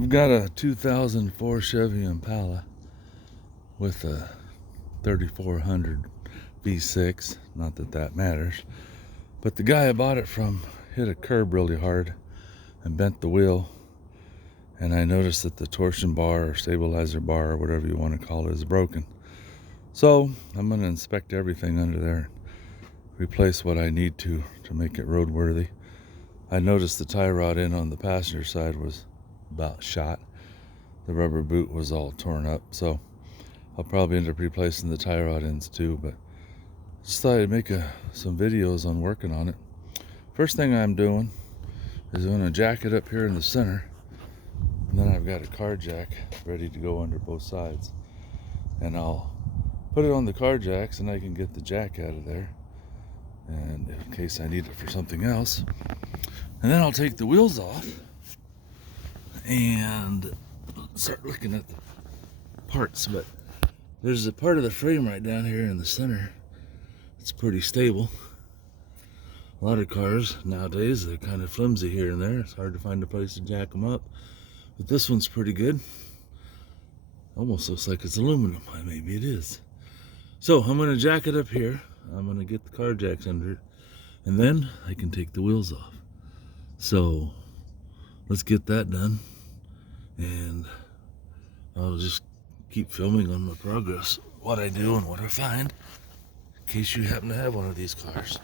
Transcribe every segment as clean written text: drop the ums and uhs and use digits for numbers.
I've got a 2004 Chevy Impala with a 3400 V6. Not that that matters, but the guy I bought it from hit a curb really hard and bent the wheel, and I noticed that the torsion bar or stabilizer bar or whatever you want to call it is broken. So I'm going to inspect everything under there, replace what I need to make it roadworthy. I noticed the tie rod in on the passenger side was about shot. The rubber boot was all torn up, so I'll probably end up replacing the tie rod ends too, but just thought I'd make some videos on working on it. First thing I'm doing is I'm going to jack it up here in the center, and then I've got a car jack ready to go under both sides, and I'll put it on the car jacks and I can get the jack out of there, and in case I need it for something else. And then I'll take the wheels off and start looking at the parts. But there's a part of the frame right down here in the center. It's pretty stable. A lot of cars nowadays, they're kind of flimsy here and there. It's hard to find a place to jack them up. But this one's pretty good. Almost looks like it's aluminum. Maybe it is. So I'm going to jack it up here. I'm going to get the car jacks under it, and then I can take the wheels off. So let's get that done, and I'll just keep filming on my progress, what I do and what I find, in case you happen to have one of these cars.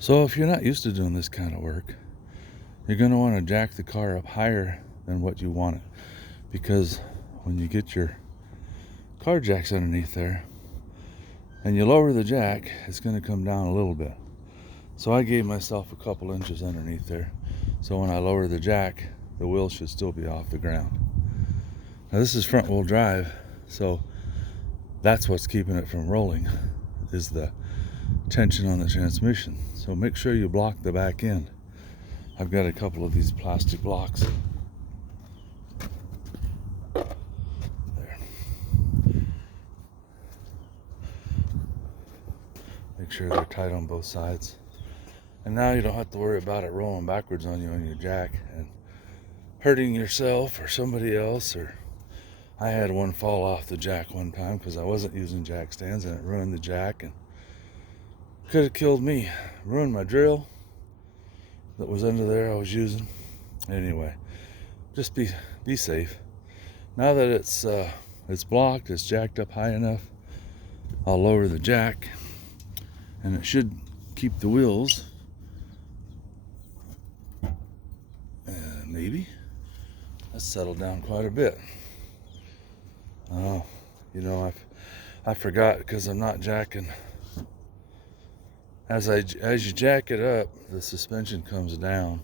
So if you're not used to doing this kind of work, you're going to want to jack the car up higher than what you want it, because when you get your car jacks underneath there and you lower the jack, it's going to come down a little bit. So I gave myself a couple inches underneath there, so when I lower the jack, the wheel should still be off the ground. Now this is front wheel drive, so that's what's keeping it from rolling, is the tension on the transmission. So make sure you block the back end. I've got a couple of these plastic blocks. There. Make sure they're tight on both sides. And now you don't have to worry about it rolling backwards on you on your jack and hurting yourself or somebody else. Or I had one fall off the jack one time because I wasn't using jack stands, and it ruined the jack and could have killed me. Ruined my drill that was under there I was using. Anyway, just be safe. Now that it's blocked, it's jacked up high enough, I'll lower the jack, and it should keep the wheels. Maybe that's settled down quite a bit. Oh, you know, I forgot, because I'm not jacking. As you jack it up, the suspension comes down.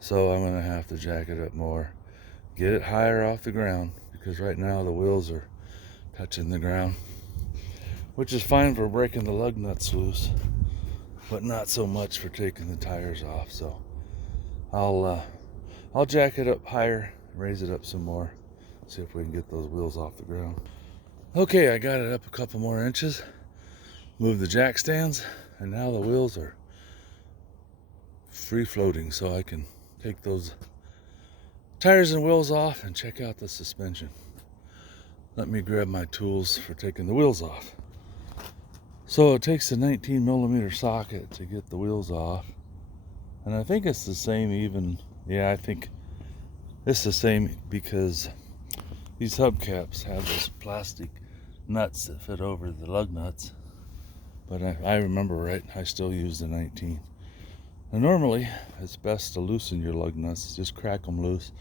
So I'm gonna have to jack it up more, get it higher off the ground, because right now the wheels are touching the ground, which is fine for breaking the lug nuts loose, but not so much for taking the tires off. So I'll jack it up higher, raise it up some more, see if we can get those wheels off the ground. Okay, I got it up a couple more inches, moved the jack stands, and now the wheels are free floating, so I can take those tires and wheels off and check out the suspension. Let me grab my tools for taking the wheels off. So it takes a 19mm socket to get the wheels off. And I think it's the same even, yeah, I think it's the same, because these hubcaps have those plastic nuts that fit over the lug nuts. But I remember right, I still use the 19. Now normally, it's best to loosen your lug nuts, just crack them loose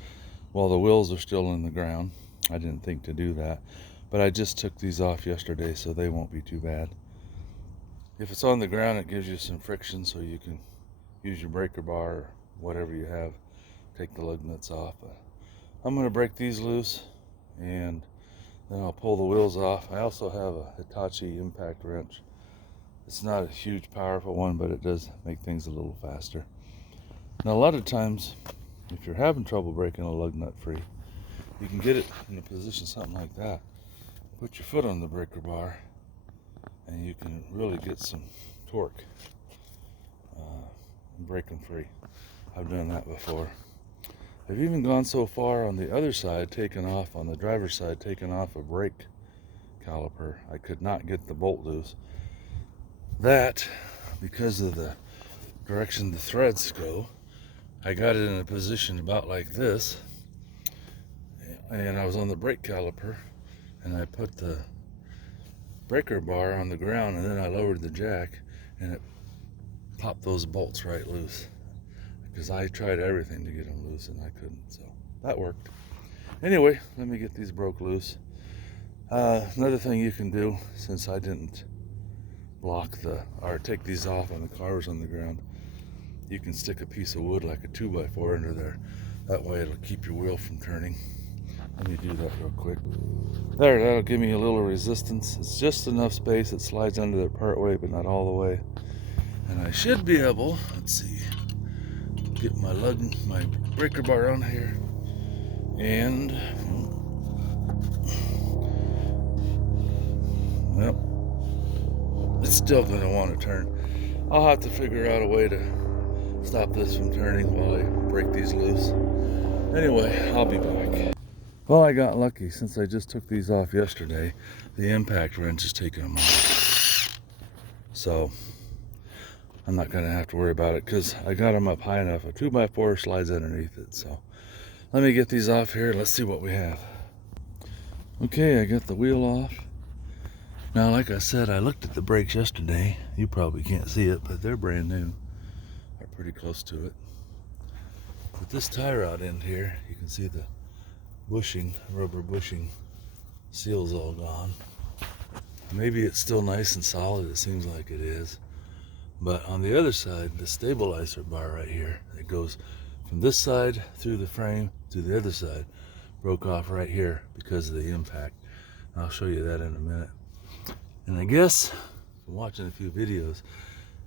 while the wheels are still in the ground. I didn't think to do that, but I just took these off yesterday, so they won't be too bad. If it's on the ground, it gives you some friction, so you can use your breaker bar or whatever you have, take the lug nuts off. But I'm going to break these loose, and then I'll pull the wheels off. I also have a Hitachi impact wrench. It's not a huge powerful one, but it does make things a little faster. Now a lot of times, if you're having trouble breaking a lug nut free, you can get it in a position something like that. Put your foot on the breaker bar, and you can really get some torque and break them free. I've done that before. I've even gone so far on the other side, taken off on the driver's side, taken off a brake caliper. I could not get the bolt loose. That, because of the direction the threads go, I got it in a position about like this, and I was on the brake caliper, and I put the breaker bar on the ground, and then I lowered the jack, and it popped those bolts right loose. Because I tried everything to get them loose and I couldn't, so that worked. Anyway, let me get these broke loose. Another thing you can do, since I didn't take these off and the car was on the ground, you can stick a piece of wood like a 2x4 under there. That way it'll keep your wheel from turning. Let me do that real quick. There, that'll give me a little resistance. It's just enough space. It slides under there part way, but not all the way. And I should be able, let's see, get my breaker bar on here, and well, it's still going to want to turn. I'll have to figure out a way to stop this from turning while I break these loose. Anyway, I'll be back. Well, I got lucky. Since I just took these off yesterday, the impact wrench is taking them off, so I'm not going to have to worry about it because I got them up high enough. A 2x4 slides underneath it. So let me get these off here. Let's see what we have. Okay, I got the wheel off. Now, like I said, I looked at the brakes yesterday. You probably can't see it, but they're brand new. They're pretty close to it. With this tie rod end here, you can see the bushing, rubber bushing seal's all gone. Maybe it's still nice and solid. It seems like it is. But on the other side, the stabilizer bar right here, it goes from this side through the frame to the other side, broke off right here because of the impact. I'll show you that in a minute. And I guess, from watching a few videos,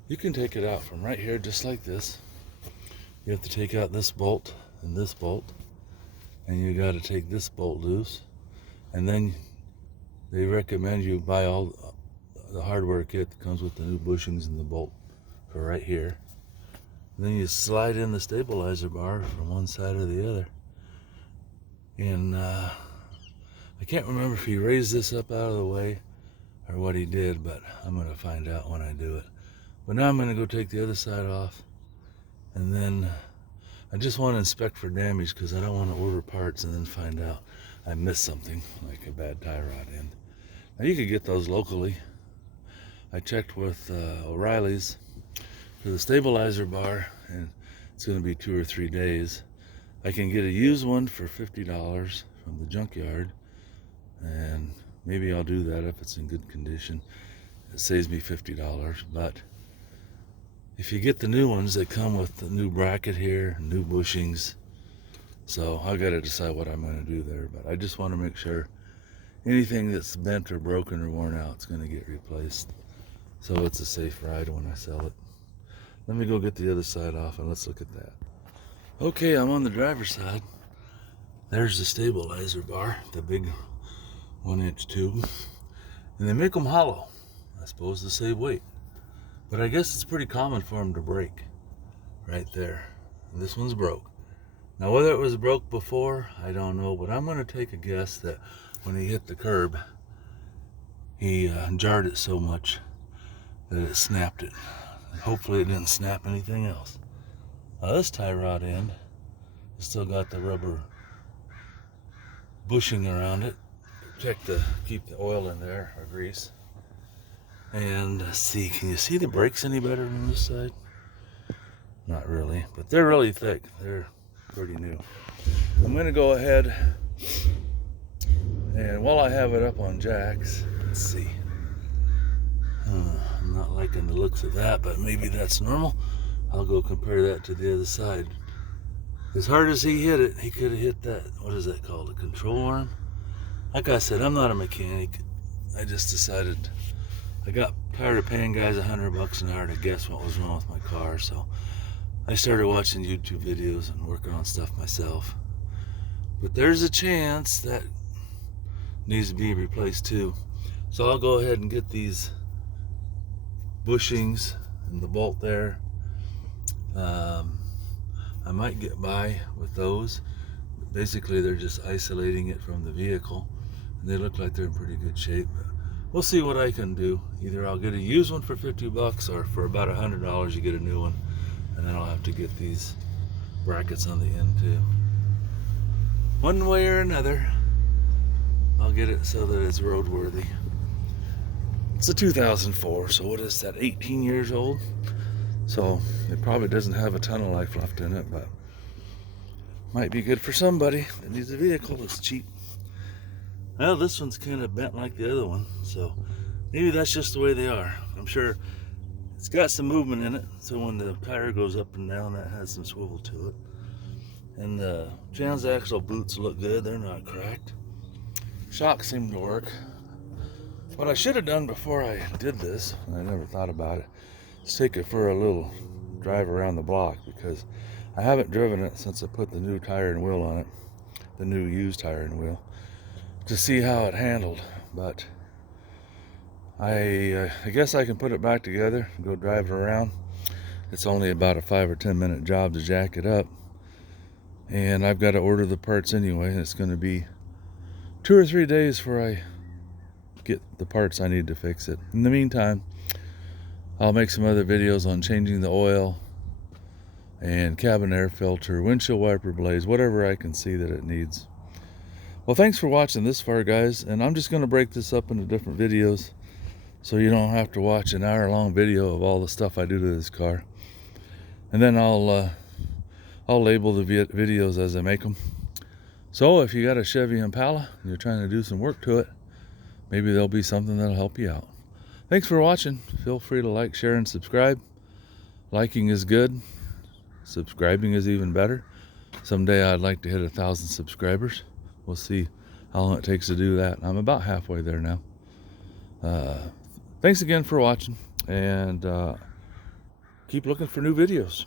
you can take it out from right here just like this. You have to take out this bolt, and you got to take this bolt loose. And then they recommend you buy all the hardware kit that comes with the new bushings and the bolt for right here. And then you slide in the stabilizer bar from one side or the other. And I can't remember if he raised this up out of the way or what he did, but I'm going to find out when I do it. But now I'm going to go take the other side off, and then I just want to inspect for damage because I don't want to order parts and then find out I missed something like a bad tie rod end. Now you could get those locally. I checked with O'Reilly's for the stabilizer bar, and it's going to be 2 or 3 days. I can get a used one for $50 from the junkyard, and maybe I'll do that if it's in good condition. It saves me $50, but if you get the new ones, they come with the new bracket here, new bushings. So I've got to decide what I'm going to do there, but I just want to make sure anything that's bent or broken or worn out is going to get replaced, so it's a safe ride when I sell it. Let me go get the other side off and let's look at that. Okay, I'm on the driver's side. There's the stabilizer bar, the big 1-inch tube. And they make them hollow, I suppose, to save weight. But I guess it's pretty common for them to break right there. And this one's broke. Now, whether it was broke before, I don't know, but I'm going to take a guess that when he hit the curb, he jarred it so much that it snapped it. Hopefully it didn't snap anything else. Now this tie rod end has still got the rubber bushing around it to keep the oil in there, or grease. And let's see, can you see the brakes any better on this side? Not really, but they're really thick. They're pretty new. I'm going to go ahead, and while I have it up on jacks, let's see. I'm not liking the looks of that, but maybe that's normal. I'll go compare that to the other side. As hard as he hit it, he could have hit that, what is that called, a control arm? Like I said, I'm not a mechanic. I just decided, I got tired of paying guys $100 an hour to guess what was wrong with my car, so I started watching YouTube videos and working on stuff myself. But there's a chance that needs to be replaced too. So I'll go ahead and get these bushings and the bolt there I might get by with those. Basically, they're just isolating it from the vehicle, and they look like they're in pretty good shape. We'll see what I can do. Either I'll get a used one for 50 bucks, or for about $100 you get a new one, and then I'll have to get these brackets on the end too. One way or another, I'll get it so that it's roadworthy. It's a 2004, so what is that, 18 years old? So it probably doesn't have a ton of life left in it, but might be good for somebody that needs a vehicle that's cheap. Well, this one's kind of bent like the other one, so maybe that's just the way they are. I'm sure it's got some movement in it, so when the tire goes up and down, that has some swivel to it. And the transaxle boots look good, they're not cracked. Shocks seem to work. What I should have done before I did this, and I never thought about it, is take it for a little drive around the block, because I haven't driven it since I put the new tire and wheel on it, the new used tire and wheel, to see how it handled. But I guess I can put it back together and go drive it around. It's only about a 5 or 10 minute job to jack it up, and I've got to order the parts anyway. It's going to be 2 or 3 days before I get the parts I need to fix it. In the meantime, I'll make some other videos on changing the oil and cabin air filter, windshield wiper blades, whatever I can see that it needs. Well, thanks for watching this far, guys, and I'm just going to break this up into different videos so you don't have to watch an hour-long video of all the stuff I do to this car. And then I'll label the videos as I make them. So if you got a Chevy Impala and you're trying to do some work to it, maybe there'll be something that'll help you out. Thanks for watching. Feel free to like, share, and subscribe. Liking is good. Subscribing is even better. Someday I'd like to hit 1,000 subscribers. We'll see how long it takes to do that. I'm about halfway there now. Thanks again for watching, and keep looking for new videos.